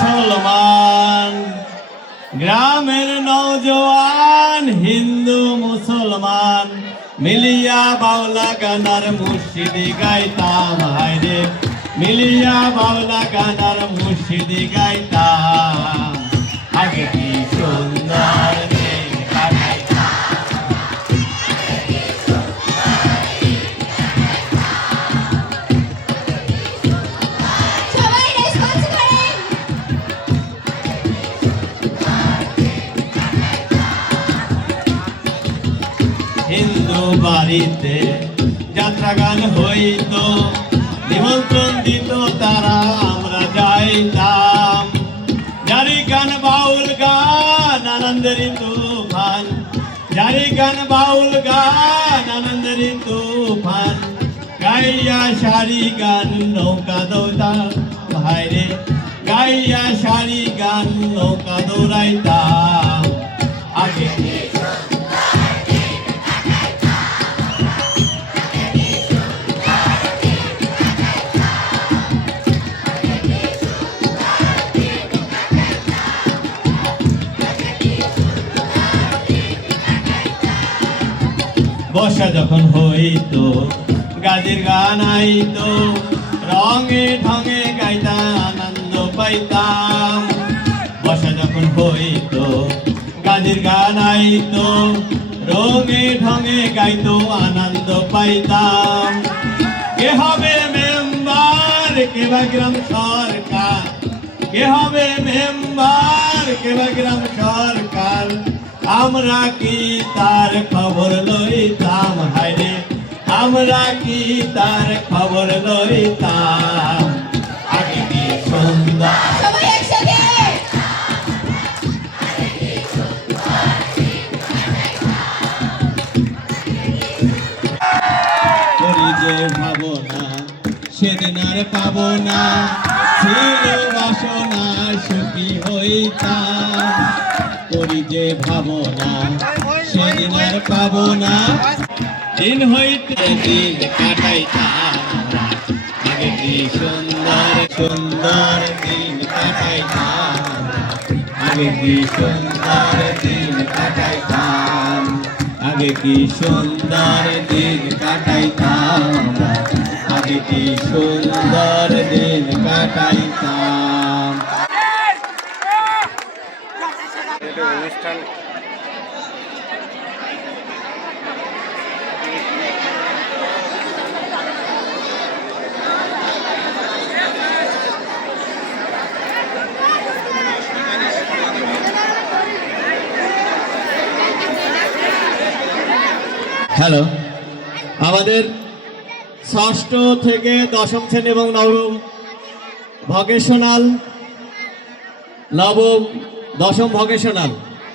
মুসলমান, গ্রামের নওজোয়ান হিন্দু মুসলমান মিলিয়া বাউলা গানার মুর্শিদি গাইতাম। হায়রে মিলিয়া বাউলা গানার মুর্শিদি গাইতাম। আগে কি সুন্দর দিন কাটাইতাম। হিন্দু বাড়িতে যাত্রা গান হইত, নিমন্ত্রণ দিত তারা, আমরা যাইতাম। জারি গান বাউল গান আনন্দের তুফান, জারি গান বাউল গান আনন্দের তুফান, গাইয়া সারি গান নৌকা দৌড়াইতাম। ভাইরে গাইয়া সারি গান নৌকা দৌড়াইতাম। আগে বর্ষা যখন হইতো গাজীর গান আইতো, রঙে ঢঙে গাইতাম আনন্দ পাইতাম। বর্ষা যখন হইতো গাজীর গান আইতো, রঙে ঢঙে গাইতো আনন্দ পাইতাম। কে হবে মেম্বার কে বা গ্রাম সরকার, কে হবে মেম্বার কে বা গ্রাম সরকার, আমরা কি তার খবর লইতাম। হায়রে আমরা কি তার খবর লইতাম। আগে কি সুন্দর করি যে ভাবনা সেদিন আর পাবো না, ছিল বাসনা সুখী হইতাম। করি যে ভাবনা সেদিন আর পাবো না, দিন হইতে দিন কাটাইতাম। আগে কি সুন্দর সুন্দর দিন কাটাইতাম। আগে কি সুন্দর দিন কাটাইতাম। আগে কি সুন্দর দিন কাটাইতাম। আগে কি সুন্দর দিন কাটাইতাম। অনুষ্ঠান হ্যালো, আমাদের ষষ্ঠ থেকে দশম শ্রেণী এবং নবম ভকেশনাল, নবম দশম ভকেশনাল